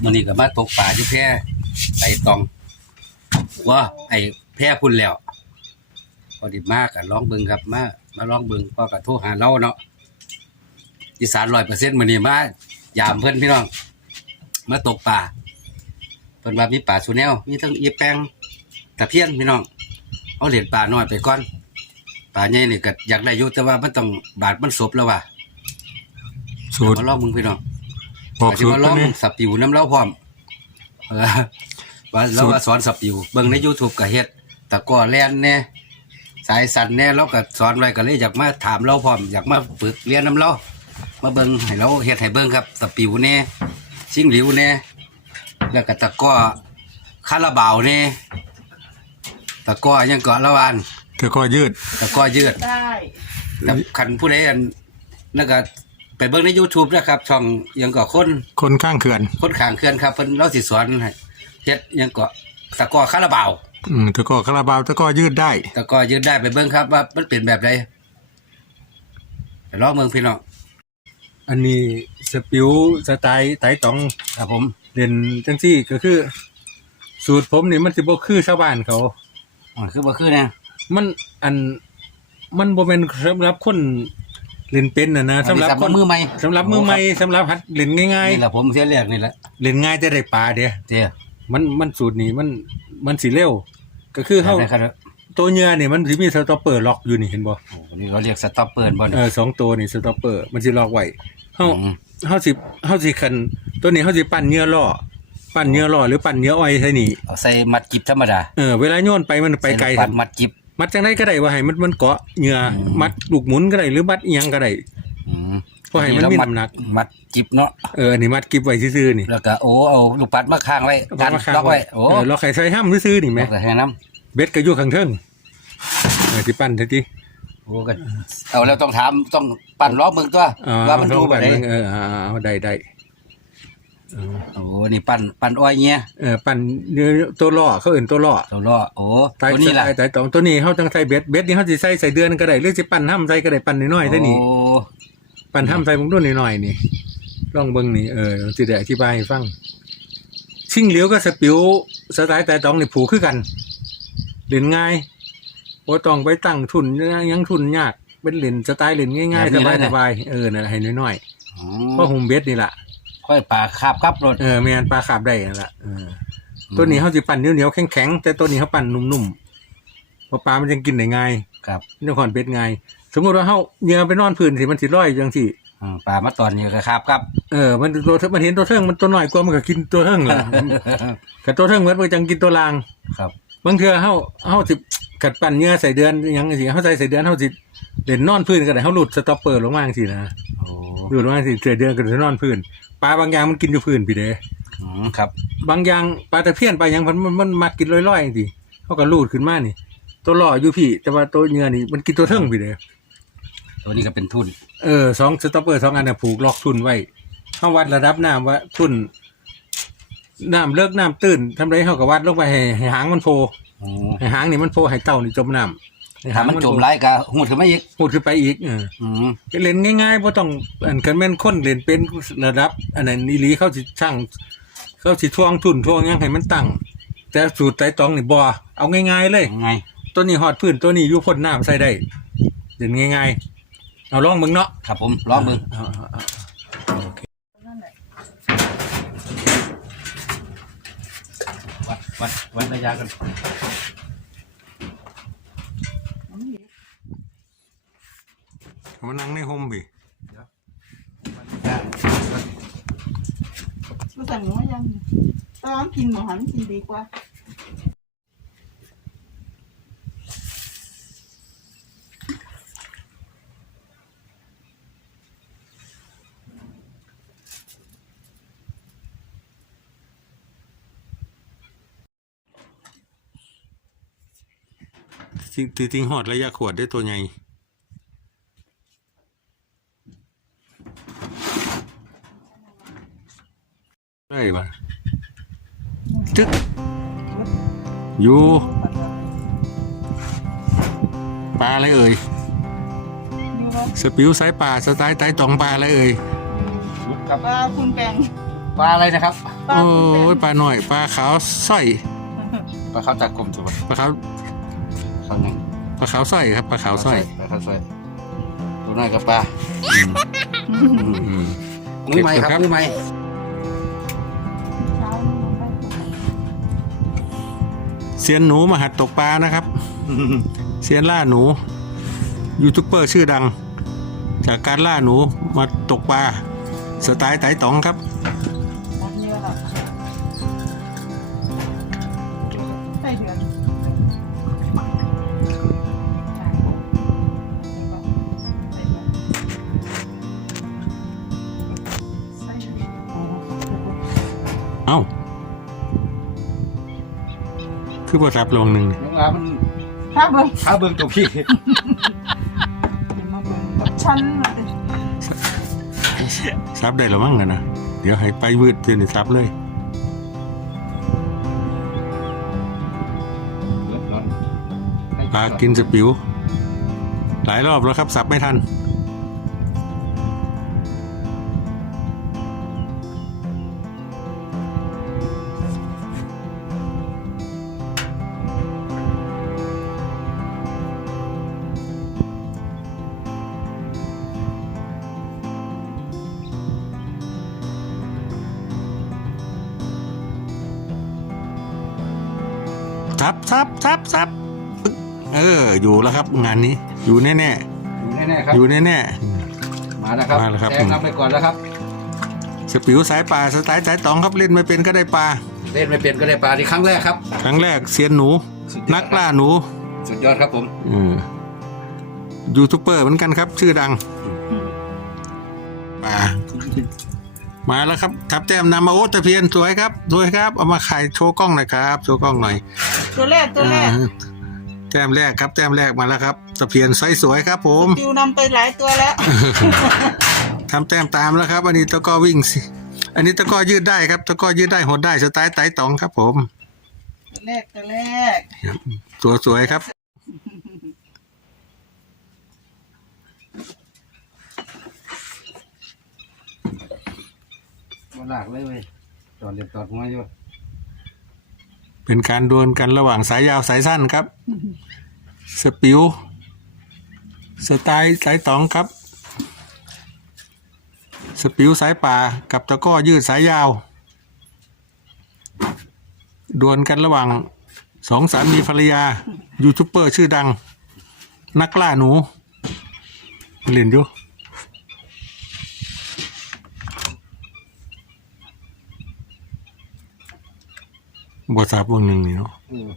ครับมื้อนี้ก็มาตกปลาที่แพไปตองว่าไอ้แพพุ่นแล้วพอดีมากก็ลองเบิ่งครับ มามาลองเบิ่งพ่อก็โทรหาเราเนาะอีสาน100%มื้อนี้มายามเพิ่นพี่น้อง มาตกปลาเพิ่นว่ามีปลาสุแนวมีทั้งอีแปงตะเพียนพี่น้อง เอาเหรียญปลาน้อยไปก่อนปลาใหญ่นี่ก็อยากได้อยู่แต่ว่ามันต้องบาดมันศพแล้วว่ะสูตรมาลองมึงพี่น้อง บอกสิสูตมารลองตัวนี้ สับปิวน้ำเล่าพร้อมเออว่าเราสูตรว่าสอนสับปิวเบิ่งใน YouTube ก็เฮ็ดตะกร้อแล่นแน่สายสั่นแน่เราก็สอนไว้ก็เลยอยากมาถามเราพร้อมอยากมาฝึกเรียนน้ำเรามาเบิ่งให้เราเฮ็ดให้เบิ่งครับสับปิวแน่ชิงหลิวแน่แล้วก็ตะกร้อคาราบาวแน่ตะกร้อยังเกาะละวานเธอก็ยืดตะกร้อยืด ได้ แต่คันผู้ใดอันนั่นก็ ไปเบิ่งใน YouTube นะครับ ช่องอิหยังก็คนคนข้างเขื่อนคนขางเคลื่อนครับเพิ่นเราสิสอนให้เฮ็ดอิหยังก็ตะกร้อคาราบาวอืมเธอก็คาราบาวเธอก็ยืดได้ ตะกร้อยืดได้ไปเบิ่งครับว่ามันเป็นแบบใดไปลองเบิ่งพี่น้องอันนี้สปิวสไตล์ไตตองครับผม เด่นจังซี่ก็คือ สูตรผมนี่มันสิบ่คือชาวบ้านเขา อ๋อคือบ่คือแนะมันอันมันบ่แม่นสำหรับคน เล่นเป็นน่ะนะสำหรับคนมือใหม่สำหรับมือใหม่สำหรับหัดเล่นง่ายนี่แหละผมเสียเรียกนี่แหละๆเล่นง่ายแต่ได้ปลาเด้เจ้ามันมันสูตรนี้มันมันสิเร็ว ก็คือเฮาได้ครับตัวเหยื่อนี่มันสิมีสต็อปเปอร์ล็อกอยู่นี่เห็นบ่โอ้นี่เขาเรียกสต็อปเปิร์บ่เอนี่อสองตัวนี่สต็อปเปอร์มันสิล็อกไว้เฮาอืมเฮาสิเฮาสิคันตัวนี้เฮาสิปั้นเหยื่อล่อปั้นเหยื่อล่อหรือปั้นเหยื่ออ้อยใส่นี่เอาใส่มัดจิบธรรมดาเออเวลาโยนไปมันไปไกลใส่คปัรับดมัดจิบ มัดจังไดก็ได้ว่าให้มันมันเกาะเหยื่ออมมัดลูกหมุนก็ได้หรือมัดอีหยังก็ได้อืมเพราะให้มันมีน้ำหนัก มัดจิบเนาะเอออันนี้มัดกิบไว้ซื่อๆนี่แล้วก็โอ้เอาลูกปัดมาข้างไว้ดันมาค้างล็อกไว้โอ้เออล็อกไข่ใส่ห้ำซื่อๆนี่แหม ล็อกให้น้ำเบ็ดก็อยู่ข้างเทิงเออสิปั้นซะติโอ้ก็เอาแล้วต้องถามต้องปั่นล้อมึงตัวอ่าว่ามันดูลองแบปั้บนไหนเบิ่งเอออ่าเอาได้ได้เออโอ้นี่ปั่นปั่นอ้อยเงี้ยเออปั้นเนื้อตัวล่อเขาเอื่นตัวล่อตัวล้อโอ้ตายตัวนี้ล่ะตายตายตองตัวนี้เขาจังใส่เบ็ดเบ็ดนี่เขาสิใส่ใส่เดือนก็ได้หรือสิปั้นห้ำใส่ก็ได้ปั้นน้อยๆได้นี่โอ้ปั้นห้ำใส่บางต้นน้อยๆนี่ลองเบิ่งนี่เออสิได้อธิบายให้ฟังชิงเหลียวก็สปิวสไตล์ตายตองนี่ผูกคือกันเล่นง่ายบ่ต้องไปตั้งทุนยังทุนยากเป็นเล่นสไตล์เล่นง่ายๆสบายๆเออนั่นแหละให้น้อยอืๆมเพราะหุมเบ็ดนี่ล่ะ ค่อยปลาคาบครับรถเออแม่นปลาขาบได้นั่นล่ะเออตัวนี้เขาสิปั่นเหนียวๆแข็งๆแต่ตัวนี้เขาปั่นนุ่มๆเพราะปลามันยังกินได้ง่ายครับนี่ขอนเป็ดง่ายสมมติว่าเขาเหยื่อไปนอนพื้นสิมันสิร้อยจังสิอืมปลามาตอนนี้ก็คาบครับ เออมันตัวเทิงมันเห็นตัวเทิงมันตัวน้อยกว่ามันก็กินตัวเทิงล่ะ กับตัวเทิงเหมือนมันจังกินตัวลาง ครับ บางเทื่อเขาเขาสิกัดปั่นเหยื่อใส่เดือนหยังสิเขาใส่ใส่เดือนเขาสิเด่นนอนพื้นก็ได้เขาหลุดสต็อปเปอร์ลงมาจังสินะโอ้ หลุดลงมาจังสิใส่เดือนก็จะนอนพื้นปลาบางอย่างมันกินอยู่พื้นพี่เด้อืมครับ บางอย่างปลาตะเพียนปลาหยังมันมันมันมักกินลอยๆจังสิเขาก็ลูดขึ้นมานี่ ตัวล่ออยู่พี่ แต่ว่าตัวเหยื่อนี่มันกินตัวเทิงพี่เด้ตัวนี้ก็เป็นทุนเออสองสต็อปเปอร์สองอันน่ะผูกล็อกทุนไว้เขาวัดระดับน้ำว่าทุนน้ำเลิกน้ำตื้นทำไรเขาก็วัดลงไปให้ให้หางมันโผล่โอ้ให้หางนี่มันโผล่ให้เต่านี่จมน้ำให้หถ้างมันจมไหลก็หูดขึ้นมาอีกพูดขึ้นไปอีกเอออืมเล่นง่ายๆเพราะต้องอันกันแม่นคนเล่นเป็นระดับ อันนั้นอีหลีเขาสิช่างเขาสิทวงทุนทวงหยังให้มันตั้ง แต่สูตรไตรตองนี่บ่เอาง่ายๆเลย ยังไงตัวนี้หอดพื้นตัวนี้อยู่พ้นน้ำใส่ได้เล่นง่ายๆ เอาลองมึงเนาะครับผมล้อมึงเอาเอาเอานั่นแหละวัดวัดวัดระยะกัน มานั่งในโฮมบิมาสั่งหนูว่ายังตอนกินหมูหันกินดีกว่าจริงจริงๆหอดระยะขวดได้ตัวใหญ่ ได้ปะจึ๊กอยู่ปลาอะไรเอ่ยดูว่าสปิวสายป่าสไตล์ไตตองปลาอะไรเอ่ยครับปลาคุณแปงปปลาอะไรนะครับปลาโอ้ยปลาหน่อยปลาขาวสร้อยปลาข้าวตากลมถูกไหมปลาขาวข้าวหนึ่งปลาขาวสร้อยครับปลาขาวสร้อยปลาข้าวสร้อยตัวน้อยกับปลาอืมมือใหม่ครับเก็บครับมือใหม่ เซียนหนูมาหัดตกปลานะครับ เซียนล่าหนู ยูทูบเบอร์ชื่อดัง จากการล่าหนูมาตกปลาสไตล์ไต่ตองครับ คือประทับลงหนึ่งน้องอามันถ้าเบิ่งข้าเบิ่งตัวพี่เดี๋ยวมาเบิ่งกับฉันเลยซับได้หรือมั้งกันนะเดี๋ยวให้ไปวืดเพื่อนซับเลย ปลากินสปิว หลายรอบแล้วครับ สับไม่ทัน ซับซับซับซับเออ อยู่แล้วครับงานนี้ อยู่แน่อยู่แน่ๆครัๆบอยู่แน่ มาแล้วครับมาแล้วครับ แซงนำไปก่อนแล้วครับๆสปิวสายป่าสไตล์สายตองครับเล่นไม่เป็นก็ได้ปลาเล่นไม่เป็นก็ได้ปลาที่ครั้งแรกครับ ครั้งแรกเซียนหนู สุดยอด นักล่าหนูสุดยอดครับผมอืมยูทูบเบอร์เหมือนกันครับ ชื่อดังป่า มาแล้วครับทับแต้มนำมาโอ้ตะเพียนสวยครับสวยครับเอามาขายโชว์กล้องหน่อยครับโชว์กล้องหน่อยตัวแรกตัวแรกอ่าแต้มแรกครับแต้มแรกมาแล้วครับตะเพียนไซส์สวยครับ ผมจิวนำไปหลายตัวแล้วทำแต้มตามแล้วครับอันนี้ตะกร้อวิ่งสิอันนี้ตะกร้อยืดได้ครับตะกร้อยืดได้หดได้สไตล์ไต่ตองครับ ผมตัวแรกตัวแรก ตัวสวยครับ ลากเลยเว้ยจอดเรียบจอดหัวอยู่เป็นการดวลกันระหว่างสายยาวสายสั้นครับ สปิว สไตล์สายตองครับ สปิวสายป่ากับตะก้อยืดสายยาว ดวลกันระหว่างสองสามีภรรยา ยูทูบเบอร์ชื่อดัง นักล่าหนูเล่นอยู่ บทสาบวงหนึ่งนี่เนาะอืม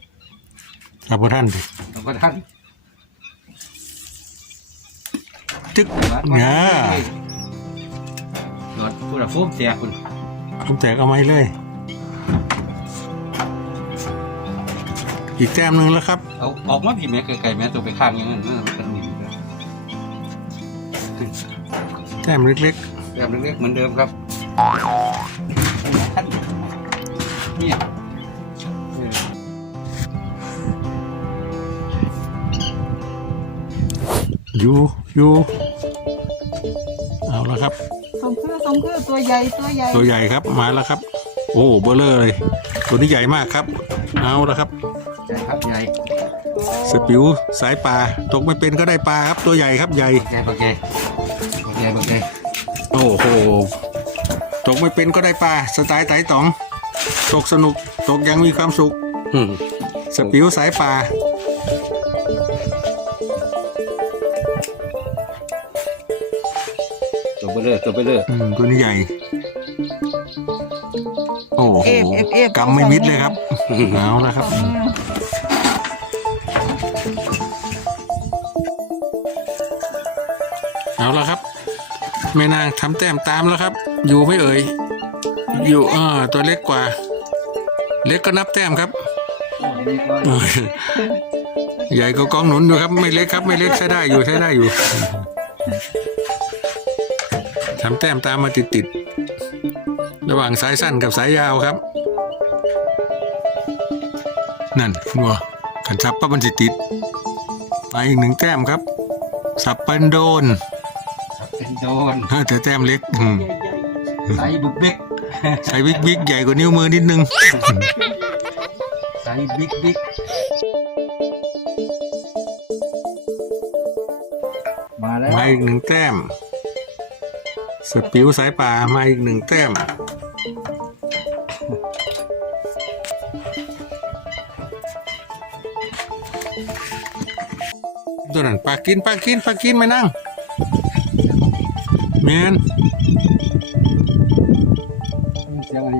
สาบท่านดิขอบคุณท่านจึ๊กมาเนี่ยจอดพูดอะฟุบเสียคุณผมแตกเอาไม้เลย อีกแต้มหนึ่งแล้วครับ เอาออกมาพี่แม่ไกลๆแม่ตัวไปข้างอยังนั้นนั่นมันมีแต้มเล็กแบบเล็กๆเหมือนเดิมครับเนี่ย อยู่อยู่เอาแล้วครับสมคือสมคือตัวใหญ่ตัวใหญ่ตัวใหญ่ครับมาแล้วครับ โอ้เบลเลอร์เลย ตัวนี้ใหญ่มากครับ เอาแล้วครับใหญ่ครับใหญ่สปิวสายปลาตกไม่เป็นก็ได้ปลาครับตัวใหญ่ครับใหญ่โอเคโอเคโอเคโอเคโอ้โหตกไม่เป็นก็ได้ปลาสไตล์ไต่ตอง ตกสนุกตกอยังมีความสุขอืมสปิวสายปลา เลยตัวไปเลยอืมตัวนี้ใหญ่ โอ้โหเอฟเอฟเอฟ กำไม่มิดเลยครับ เอาละครับอืมเอาละครับ แม่นางทำแต้มตามแล้วครับ อยู่ไม่เอ่ย อยู่เออตัวเล็กกว่า เล็กก็นับแต้มครับเออใหญ่ก็กองหนุนอยู่ครับ ไม่เล็กครับ ไม่เล็กใช้ได้อยู่ใช้ได้อยู่ ทำแต้มตามมาติดติดๆ ระหว่างสายสั้นกับสายยาวครับ นั่นหัวขันซับปั๊บมันสิติดไปอีกหนึ่งแต้มครับ สับเป็นโดน เป็นโดนเออแต่แต้มเล็กอืมใหญ่ใส่บุกเบ็กใส่บิ๊กบิ๊กใหญ่กว่านิ้วมือนิดนึง ใส่บิ๊กบิ๊กมาแล้วมาอีกหนึ่งแต้ม สปิวสายป่ามาอีกหนึ่งแต้ม ตัวนั้นปากินปากินปากินมานั่งเมียนเสียงอะไร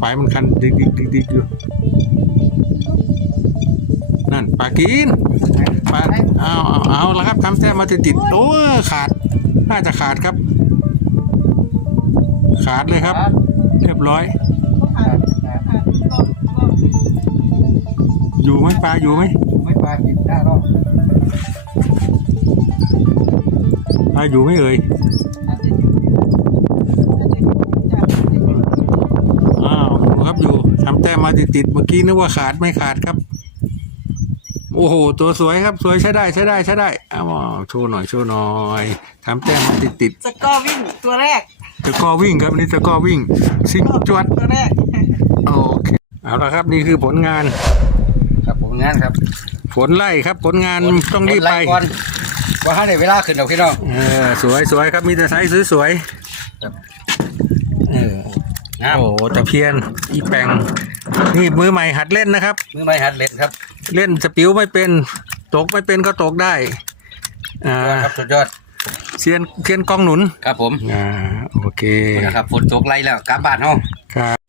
ปลายมันคันดิกดิกดิกดิกอยู่นั่นปากินปลาเอาเอาเอาแล้วครับทำแต้มาติดติดๆโอ้ขาด น่าจะขาดครับ ขาดเลยครับ เรียบร้อยก็ขาดขาดก็ก็อยู่ไหมปลาอยู่ไหมไม่ปลากินได้หรอกปลาอยู่ไหมเอ่ยอาจจะอยู่อาจจะอยู่จากอาจจะอยู่อ้าวอยู่ครับอยู่ทำแต้มมาติดติดๆเมื่อกี้นึกว่าขาดไม่ขาดครับ โอ้โห ตัวสวยครับ สวยใช้ได้ใช้ได้ใช้ได้เอาโชว์หน่อยโชว์หน่อยทำแต้มมาติดติดสกอร์วิ่งตัวแรกๆตะกร้อวิ่งครับอันนี่ตะกร้อวิ่งซิงจวดตัวแรกโอเคเอาละครับนี่คือผลงาน ครับผมงานครับ ผลไล่ครับผลงานต้องรีบไปกดลค์ก่อนว่าให้ได้เวลาขึ้นเอาพี่น้องเออสวยสวยครับมีแต่ไซส์สวยครับๆเอองามโอ้โหตะเพียนอีแปงนี่มือใหม่หัดเล่นนะครับ มือไม้หัดเล่นครับ เล่นสปิวไม่เป็น ตกไม่เป็นก็ตกได้อ่ายอดครับสุดยอดเซียนเซียนกองหนุน ครับผม อ่า โอเคนะครับฝนตกไล่แล้วกลับบ้านเฮาครับ